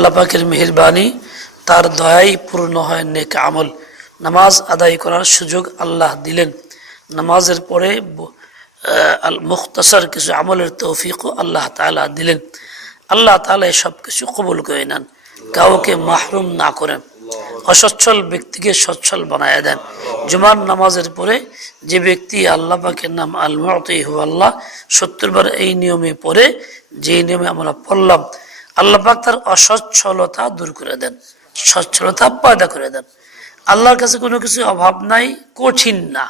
আল্লাহ পাকের মেহরবানি তার দয়াই পূর্ণ হয়, নেক আমল। নামাজ আদায় করার সুযোগ আল্লাহ দিলেন। নামাজের পরে আল কিছু আমলের তৌফিকও আল্লাহ তাআলা দিলেন। আল্লাহ এই সব কিছু কবুল করে নেন, কাউকে মাহরুম না করেন। অসচ্ছল ব্যক্তিকে সচ্ছল বানায় দেন। জুমার নামাজের পরে যে ব্যক্তি আল্লাহ পাকের নাম আল মতই আল্লাহ সত্তর বার এই নিয়মে পড়ে যে নিয়মে আমরা পড়লাম আল্লাহ পাক তার অসচ্ছলতা দূর করে দেন, সচ্ছলতা পয়দা করে দেন। আল্লাহর কাছে কোনো কিছু অভাব নাই, কঠিন না।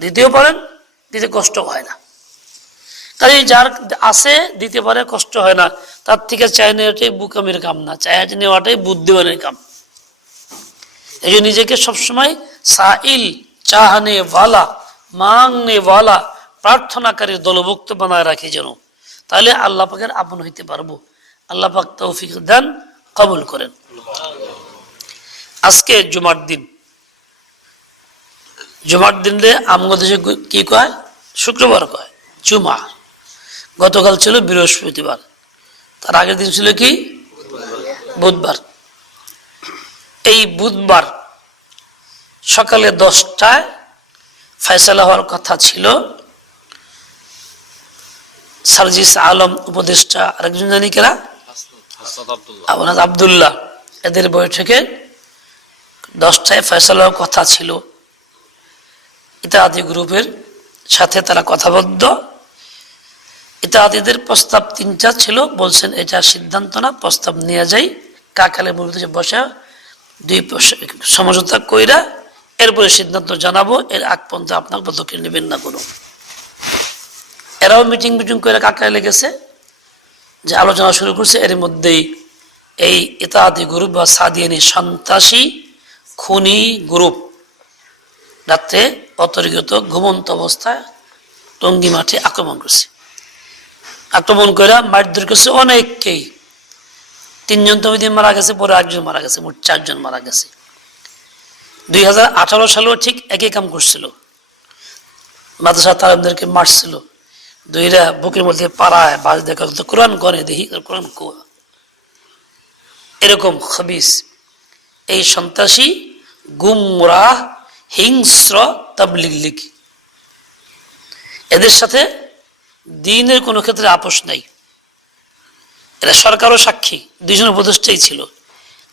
দিতেও পারেন দিতে কষ্ট হয় না। কাজে যার আছে, দিতে পারে, কষ্ট হয় না। তার থেকে চাই নেওয়াটাই বুকামের কাম না চাই নেওয়াটাই বুদ্ধিমানের কাম। এই নিজেকে সবসময় সাইল, চাহানে ওয়ালা মাংনে ওয়ালা, প্রার্থনাকারীর দলভুক্ত বানায় রাখি যেন, তাহলে আল্লাহ পাকের আপন হইতে পারব। আল্লাহ পাক তৌফিক দেন, কবুল করেন। আজকে জুমার দিন। জুমার দিনে আমগো দেশে কি কয়? শুক্রবার কয়, জুমা। গতকাল ছিল বৃহস্পতিবার। তার আগের দিন ছিল কি? বুধবার। এই বুধবার সকালে দশটায় ফয়সালা হওয়ার কথা ছিল। সার্জিস আলম উপদেষ্টা, আরেকজন জানি কেরা আবনাদ আবদুল্লাহ। এদের বৈঠকে দশটায় কথা ছিল। গ্রুপের সাথে তারা কথাবদ্ধ। প্রস্তাব তিনটা ছিল। বলছেন, এটা সিদ্ধান্ত না, প্রস্তাব নিয়ে যাই। কাকালে বসে, দুই সমঝোতা কইরা এরপরে সিদ্ধান্ত জানাব। এর আগ পর্যন্ত আপনার পদক্ষেপ নেবেন না কোনো। এরাও মিটিং মিটিং করে কাকায় লেগেছে। যে আলোচনা শুরু করছে, এর মধ্যেই এই ইতাদি গ্রুপ বা সাদিয়ানি সন্ত্রাসী খুনি গ্রুপ। রাত্রে অতর্গত ঘুমন্ত অবস্থায় টঙ্গি মাঠে আক্রমণ করছে। আক্রমণ করে মারধর করছে অনেককেই। তিনজন তো ওই মারা গেছে, পরে একজন মারা গেছে, মোট চারজন মারা গেছে। দুই হাজার আঠারো সালেও ঠিক একই কাম করছিল। মাদ্রাসা তালামদেরকে মারছিল। দুইরা বুকের মধ্যে পাড়ায় বাজ দেখা কোরআন করে দেখি কোরআন কোয়া। এরকম খবিস এই সন্ত্রাসী গুমরাহ হিংস্র তাবলিগ লীগ। এদের সাথে দিনের কোনো ক্ষেত্রে আপোষ নাই। এরা সরকারও সাক্ষী, দুইজন উপদেষ্টাই ছিল।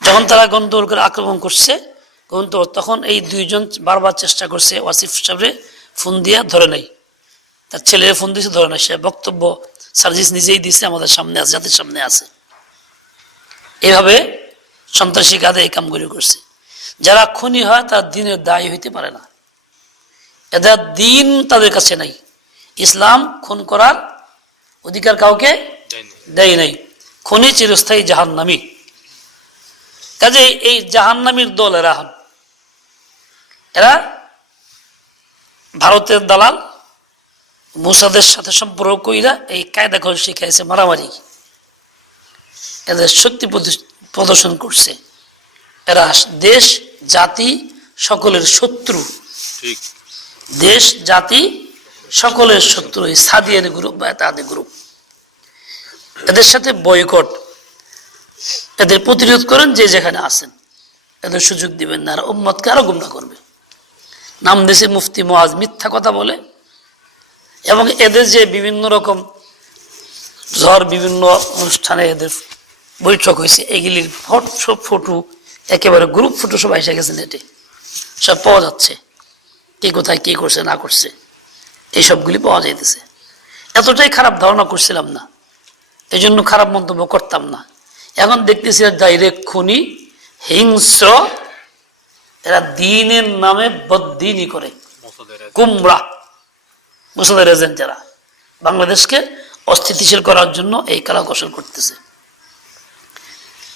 যখন তারা গন্তর করে আক্রমণ করছে তখন এই দুইজন বারবার চেষ্টা করছে ওয়াসিফ সাহেবরে ফোন দিয়া ধরে নাই তার ছেলের ফোন দিয়েছে ধরে নাই সে বক্তব্য সার্জিস নিজেই দিছে আমাদের সামনে আছে জাতির সামনে আছে। এভাবে সন্ত্রাসী কাঁধে এই কামগুলি করছে। যারা খুনি হয় তার দিনের দায়ী হইতে পারে না। এদের দিন তাদের কাছে নাই। ইসলাম খুন করার অধিকার কাউকে দেয় নাই। খুনি চিরস্থায়ী জাহান্নামী। কাজে এই জাহান্নামীর দল এরা হন। এরা ভারতের দালাল মুসাদের সাথে সম্পর্ক কইরা এই কায়দা ঘর শিখাইছে মারামারি। এদের শক্তি প্রদর্শ- প্রদর্শন করছে। এরা দেশ জাতি সকলের শত্রু। দেশ জাতি সকলের শত্রু। এই সাদিয়ান গ্রুপ বা তাদের গ্রুপ এদের সাথে বয়কট এদের প্রতিরোধ করেন যে যেখানে আছেন। এদের সুযোগ দিবেন না। আর উম্মতকে আরও গুমরা করবে। নাম দেশে মুফতি মহাজ মিথ্যা কথা বলে। এবং এদের যে বিভিন্ন রকম ঝড় বিভিন্ন অনুষ্ঠানে এদের বৈঠক হয়েছে এগুলির ফট সব ফটো একেবারে গ্রুপ ফটো সব এসে গেছে নেটে সব পাওয়া যাচ্ছে। কে কোথায় কি করছে না করছে এইসবগুলি পাওয়া যাইতেছে। এতটাই খারাপ ধারণা করছিলাম না। এই জন্য খারাপ মন্তব্য করতাম না। এখন দেখতেছি ডাইরেক্ট খুনি হিংস্র এরা দিনের নামে বদিনই করে। কুমড়া। মুসলদের এজেন্ট যারা। বাংলাদেশকে অস্থিতিশীল করার জন্য এই কালা কৌশল করতেছে।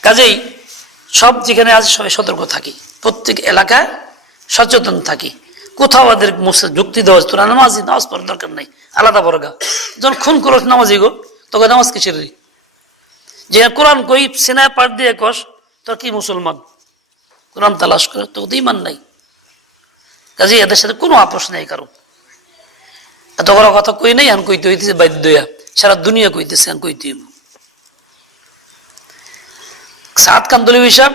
কাজেই সব যেখানে আছে সবাই সতর্ক থাকি। প্রত্যেক এলাকায় সচেতন থাকি। কোথাও ওদের যুক্তি দেওয়া তোরা নামাজি, নামাজ পড়ার দরকার নাই, আলাদা বর্গা। যখন খুন করো নামাজি গো তোকে নামাজ কিসের? যে কোরআন কই, সেনায় পাঠ দিয়ে কস, তোর কি মুসলমান? কোরআন তালাশ করে তো তো ইমান নাই। কাজে এদের সাথে কোনো আপোষ নেই কারও। এত বড় কথা কই নাই, আন কইতে হইতেছে, বাধ্য হইয়া সারা দুনিয়া কইতেছে, আন কইতে হইব। সাত কান্দলি হিসাব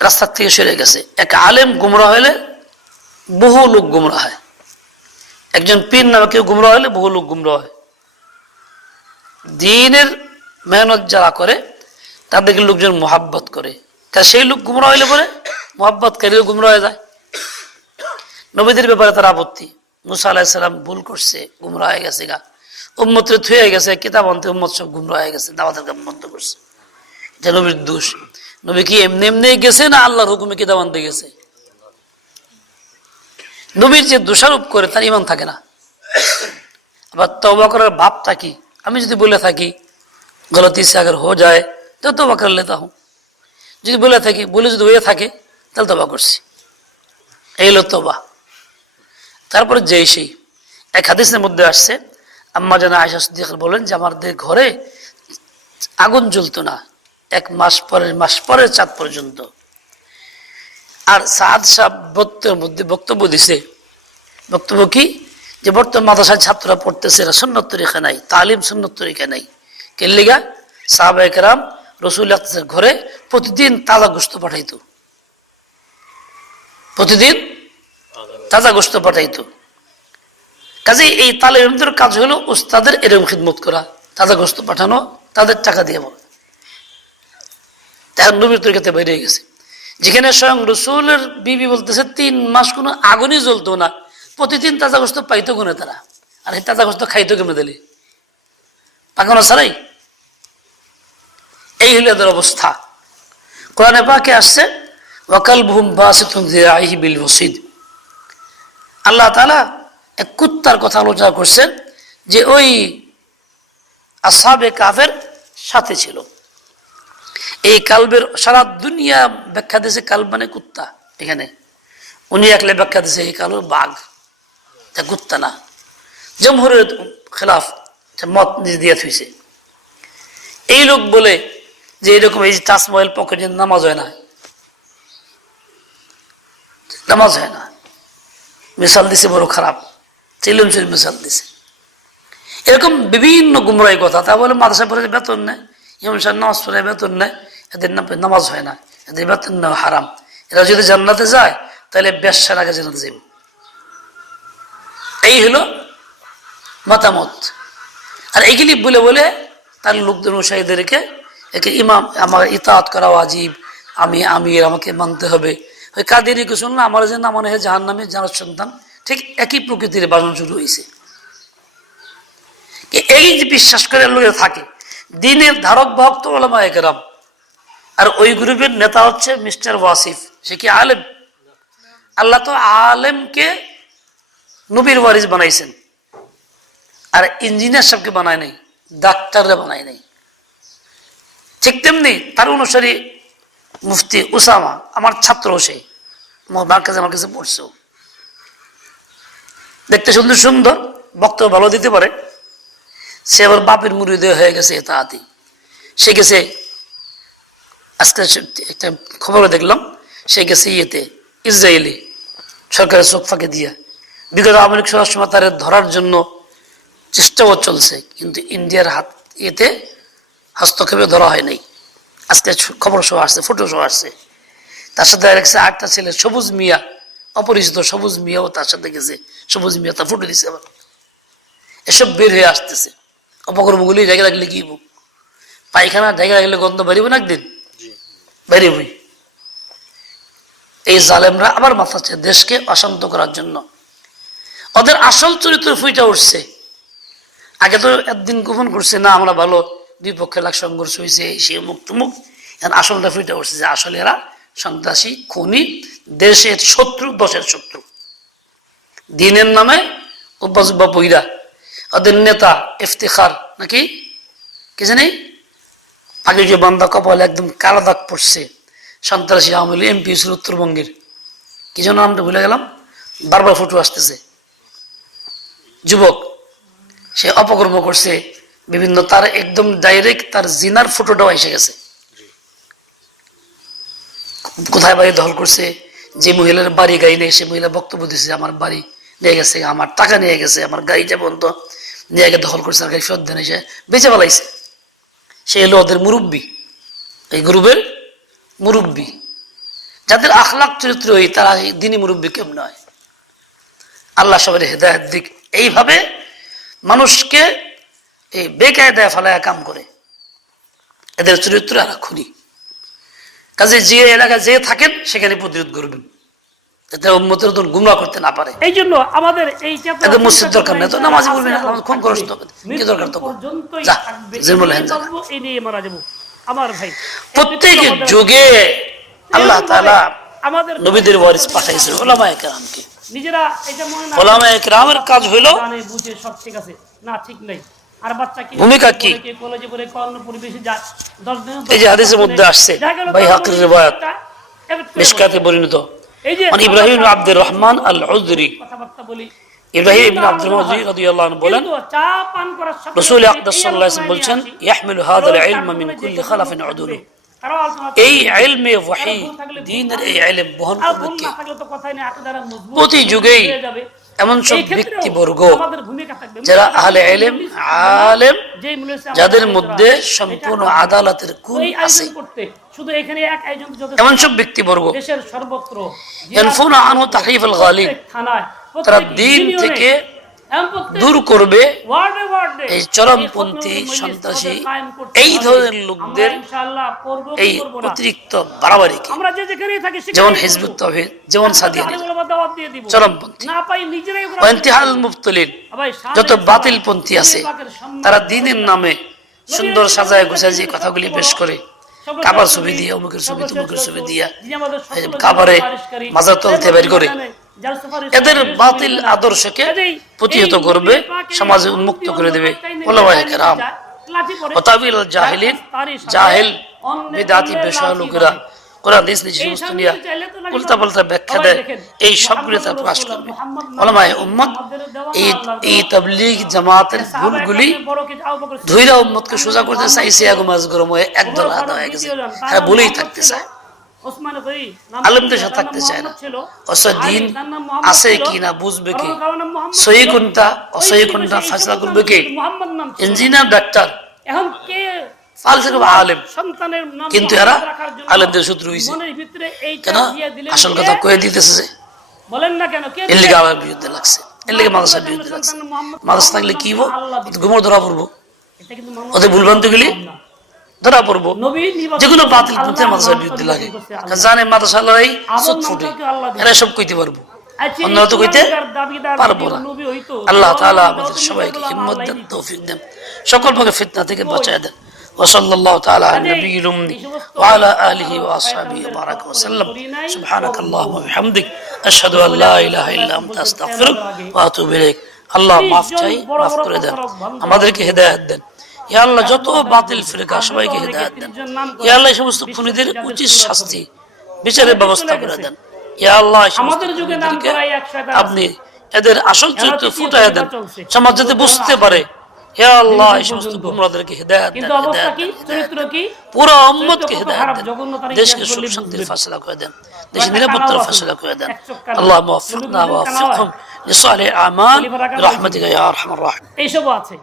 রাস্তার থেকে সরে গেছে। এক আলেম গুমরা হলে বহু লোক গুমরা হয়। একজন পীর নামে কেউ গুমরা হলে বহু লোক গুমরা হয়। দিনের মেহনত যারা করে, তাদেরকে লোকজন মোহাব্বত করে। তা সেই লোক গুমরা হইলে পরে মোহাব্বতকারীও গুমরা হয়ে যায়। নবীদের ব্যাপারে তার আপত্তি। মুসা আলাহিসাল্লাম ভুল করছে, গুমরা হয়ে গেছে গা। উম্মতের থুয়ে গেছে, কিতাব আনতে উম্মত সব গুমরা হয়ে গেছে, দাওয়াতের কাম বন্ধ করছে। এটা নবীর দোষ। নবী কি এমনি এমনি গেছে না আল্লাহর হুকুমে কিতাব আনতে গেছে? নবীর যে দোষারোপ করে তার ইমান থাকে না। আবার তবা করার ভাবটা কি? আমি যদি বলে থাকি, গলতি সে আগে হো যায়, তো তবা করে লেতা হুঁ যদি বলে থাকি, বলে যদি হয়ে থাকে, তাহলে তবা করছি। এই হলো তবা তারপরে যেই সেই এক হাদিসের মধ্যে আসছে, আম্মা যেন আয়সা সিদ্দিক বলেন যে, আমাদের ঘরে আগুন জ্বলতো না, এক মাস পরের মাস পরের চাঁদ পর্যন্ত। আর সাদ সাহ মধ্যে বক্তব্য দিছে, বক্তব্য কি? যে, বর্তমান মাদ্রাসায় ছাত্ররা পড়তেছে এরা সন্ন্যত তরিকা নাই, তালিম সন্ন্যত তরিকা নাই। কেল্লিগা সাহাবা একরাম রসুল ঘরে প্রতিদিন তাজা গোস্ত পাঠাইত। প্রতিদিন তাজা গোস্ত পাঠাইতো। কাজে এই তালিমের কাজ হলো ওস্তাদের এরকম খিদমত করা, তাজা গোস্ত পাঠানো, তাদের টাকা দিয়ে বলা। তার নবীর তরিকাতে বেরিয়ে গেছে। যেখানে স্বয়ং রসুলের বিবি বলতেছে, তিন মাস কোনো আগুনই জ্বলতো না, প্রতিদিন তাজা গোস্ত পাইতো গুনে তারা? আর এই তাজা গোস্ত খাইতো কেমনে দিলে পাকানো ছাড়াই? এই হলো এদের অবস্থা। কোরআনে পাকে আসছে ওয়াকাল বুহুম বাসিতুম যিরাইহি বিল ওসিদ আল্লাহ তালা এক কুত্তার কথা আলোচনা করছেন যে ওই আসাবে কাফের সাথে ছিল। এই কালবের সারা দুনিয়া ব্যাখ্যা দিয়েছে কাল মানে কুত্তা এখানে। উনি একলে ব্যাখ্যা দিয়েছে এই কালো বাঘ। তা কুত্তা না। জমহুরের খেলাফ মত দিয়ে থুইছে। এই লোক বলে যে এরকম এই যে তাজমহল পকেটে নামাজ হয় না। নামাজ হয় না। মিশাল দিছে, বড় খারাপ। চিলমচিল মিশাল দিছে। এরকম বিভিন্ন গুমরাই কথা, তা বলে মাদ্রাসা পড়ে বেতন নেয়, ইমাম সাহেব নামাজ পড়ে বেতন নেয়, এদের নামাজ হয় না, এদের বেতন নেওয়া হারাম। এরা যদি জান্নাতে যায়, তাহলে ব্যবসার আগে জানাতে যাবে এই হলো মতামত। আর এইগুলি বলে বলে তার লোকদের অনুসারীদেরকে একে ইমাম, আমার ইতাত করা আজীব আমি আমির, আমাকে মানতে হবে। ওই কাদেরকে শুনলো আমার যে না মনে হয় জাহান নামে জানার সন্তান ঠিক একই প্রকৃতির বাজন শুরু হয়েছে। এই যে বিশ্বাস করে লোকে থাকে, দিনের ধারক বাহক তো ওলামা একরাম আর ওই গ্রুপের নেতা হচ্ছে মিস্টার ওয়াসিফ, সে কি আলেম? আল্লাহ তো আলেমকে নবীর ওয়ারিস বানাইছেন। আর ইঞ্জিনিয়ার সবকে বানায় নাই, ডাক্তাররা বানায় নাই। ঠিক তেমনি তার অনুসারী মুফতি উসামা, আমার ছাত্র সে। আমার কাছে আমার কাছে পড়ছেও দেখতে সুন্দর সুন্দর, বক্তব্য ভালো দিতে পারে। সে আবার বাপের মুড়িদে হয়ে গেছে আতি সে গেছে, আজকে একটা খবরে দেখলাম, সে গেছে ইয়েতে, ইসরায়েলি, সরকারের চোখ ফাঁকে দিয়া। বিগত আওয়ামী লীগ সময় তার ধরার জন্য চেষ্টাও চলছে, কিন্তু ইন্ডিয়ার হাত ইয়েতে হস্তক্ষেপে ধরা হয় নাই। আজকে খবর সহ আসছে ফটো সহ আসছে। তার সাথে আরেকছে আটটা ছেলে সবুজ মিয়া অপরিচিত সবুজ মিয়াও তার সাথে গেছে। সবুজ মিয়া তার ফটো দিছে আবার। এসব বের হয়ে আসতেছে। অপকর্মগুলি জায়গা রাখলে কি পায়খানা জায়গা রাখলে গন্ধ বেরিব না একদিন? বেরিবই এই জালেমরা আবার মাথাচ্ছে দেশকে অশান্ত করার জন্য। ওদের আসল চরিত্র ফুইটা উঠছে। আগে তো একদিন গোপন করছে না আমরা ভালো। দুই পক্ষে লাখ সংঘর্ষ হয়েছে, সে মুখ। তুমুক এখন আসলটা ফুইটা উঠছে যে আসলে এরা সন্ত্রাসী, খুনি, দেশের শত্রু দশের শত্রু। দিনের নামে উব্বাজুব্বা বইরা ওদের নেতা ইফতেখার, নাকি? কি জানি? আগে যে বান্দা কপাল একদম কালো দাগ পড়ছে, সন্ত্রাসী আওয়ামী লীগ, এমপি ছিল উত্তরবঙ্গের। কি জন্য নামটা ভুলে গেলাম, বারবার ফটো আসতেছে। যুবক, সে অপকর্ম করছে বিভিন্ন তার একদম ডাইরেক্ট তার জিনার ফটোটাও এসে গেছে। কোথায় বাড়ি দখল করছে যে মহিলার বাড়ি গাড়ি নেই সে মহিলা বক্তব্য দিচ্ছে আমার বাড়ি নিয়ে গেছে আমার টাকা নিয়ে গেছে আমার গাড়িটা বন্ধ নিয়ে গিয়ে দখল করছে আর গাড়ি ফেরত দেন এসে বেঁচে ফেলাইছে সে এলো ওদের মুরব্বী। এই গ্রুপের মুরব্বী। যাদের আখলাক চরিত্র এই তারা দিনই মুরব্বী কেমন হয় আল্লাহ সবার হেদায়ত দিক। এইভাবে মানুষকে এই বেকায়দায় ফেলায় কাম করে। এদের চরিত্র এরা খুনি। কাজে যে এলাকায় যে থাকেন সেখানে প্রতিরোধ করবেন। যাতে উম্মতের মতন গুমরা করতে না পারে। এই জন্য আমাদের এই চেতনা মসজিদ দরকার নেই তো চেতনা বলবি না খুন করস তো কি দরকার তো যা থাকবে। হেন নিয়ে যা বাঁচবো, এই নিয়ে মারা যাব। আমার ভাই প্রত্যেক যুগে আল্লাহ তাআলা আমাদের নবীদের ওয়ারিস পাঠাইছেন নিজেরা এটা মনে না কাজ হইল বুঝে সব ঠিক আছে। না ঠিক নেই। আর বাচ্চা কি ভূমিকা কি? কলেজে পড়ে কর্ণ পরিবেশে যায় দশ দিন এই যে হাদিসের মধ্যে আসছে, বাইহাকির রিওয়ায়াত, মিশকাতে পরিণত এই যে মানে ইব্রাহিম ইবনে আব্দুর রহমান আল উযরি কথাবার্তা বলি। ইব্রাহিম ইবনে আব্দুর রহমান রাদিয়াল্লাহু আনহু বলেন কিন্তু চা পান করার সাথে রাসূল আকদাস সাল্লাল্লাহু আলাইহি ওয়াসাল্লাম বলছেন ইয়াহমিলু হাদাল রোজ মিন কুল্লি খালাফিন উদুলু এই। ওয়াহি দ্বীনের বহন করবে প্রতি যুগেই। এমন সব ব্যক্তিবর্গ। যারা আহলে এলেম আলেম যাদের মধ্যে সম্পূর্ণ আদালতের কুল আছে শুধু এখানে এক এমন সব ব্যক্তিবর্গ দেশের সর্বত্র তারা দিন থেকে দূর করবে এই চরমপন্থী সন্ত্রাসী এই ধরনের লোকদের এই অতিরিক্ত বাড়াবাড়িকে। যেমন। হিজবুত তহিদ যেমন সাদিয়া আলিম ওলামা দাওয়াত দিয়ে দিব। চরমপন্থী। না পাই নিজেরাই ওগুলো ওয়ান্তিহাল মুবতলিন। যত সবাই বাতিল পন্থী আছে তারা দিনের নামে সুন্দর সাজায় গুছায় যে কথাগুলি পেশ করে কাবার ছবি দিয়ে অমুকের ছবি তমুকের ছবি দিয়া কাবারে মাজার তলতে বের করে এদের বাতিল আদর্শকে প্রতিহত এই করবে সমাজে উন্মুক্ত করে দেবে ওতাবিল জাহিলিন জাহেল বেদাতি লোকেরা কোরআন নিজে সমস্ত নিয়ে উল্টা পাল্টা ব্যাখ্যা দেয় এই সবগুলো প্রকাশ করবে। ওলামায়ে উম্মত। জামাতের ভুলগুলি ধৈরা উম্মতকে সোজা করতে চাইছে গরম হয়ে একদল ওমর হয়ে গেছে। হ্যাঁ থাকতে চায়। আলেমদের সাথে থাকতে চায় না। আছে ছিল। কি না বুঝবে কি? সহি কোনটা অসহি কোনটা সমস্ত করবে কে। Engineer doctor. এখন কে কিন্তু এরা আলেমদের শত্রু কেন? আসল কথা কয়ে দিতেছে বলেন না কেন? এর লিগে আমার বিরুদ্ধে লাগছে। এর লিগে মাদ্রাসার বিরুদ্ধে লাগছে। মাদ্রাসা থাকলে কি হব ঘুমোর ধরা পড়ব? ওদের ভুলভ্রান্তি গেলি ধরা পড়বো নবী নির্বাচন যেগুলো বাতিল আল্লাহ পন্থে মাদ্রাসার নাম বিরুদ্ধে নির্বাচন লাগে করছে কারণ আল্লাহ। জানে মাদ্রাসালাই আমল সুদ নামটাকে ফুটে আল্লাহ দিয়েছে। এরা সব কইতে পারবো আচ্ছা, অন্যরা তো এই কইতে তোমার দাবিদার পারবো যদি না নবী হইতো, আল্লাহ তাহলে তাআলা দাও আমাদের তুমি সবাইকে বলো, হিম্মত আল্লাহ দেন দিত। তৌফিক দেন সকল প্রকার ফিতনা থেকে বাঁচায় দেন وصلى الله تعالى على কাজেই النبي الأمي এই সমস্ত وعلى آله وأصحابه শয়তানদের وبارك পথ وسلم করি নাই, سبحانك করবো। اللهم وبحمدك أشهد أن لا إله إلا أنت أستغفرك وأتوب إليك আল্লাহ মাফ চাই বড় মাফ বড় করে দেন প্রতারক বন্ধ আমাদেরকে হেদায়েত দেন ইয়া আল্লাহ যত বাতিল ফিরেকা সবাইকে হেদায়ত দেন। আল্লাহ এই সমস্ত খুনিদের উচিত শাস্তি বিচারের ব্যবস্থা করে দেন। আল্লাহ আপনি এদের আসল চরিত্র ফুটাইয়া দেন। সমাজ যাতে বুঝতে পারে। হে আল্লাহ এই সমস্ত গুমরাদেরকে দেন পুরো উম্মতকে দেন। দেশকে শান্তির করে দেন। দেশের নিরাপত্তার ফাসলা করে দেন। আল্লাহ মুওয়াফিকনা ওয়াফিকহুম লিসালিহ আমাল ইয়া রাহিম এইসব আছে।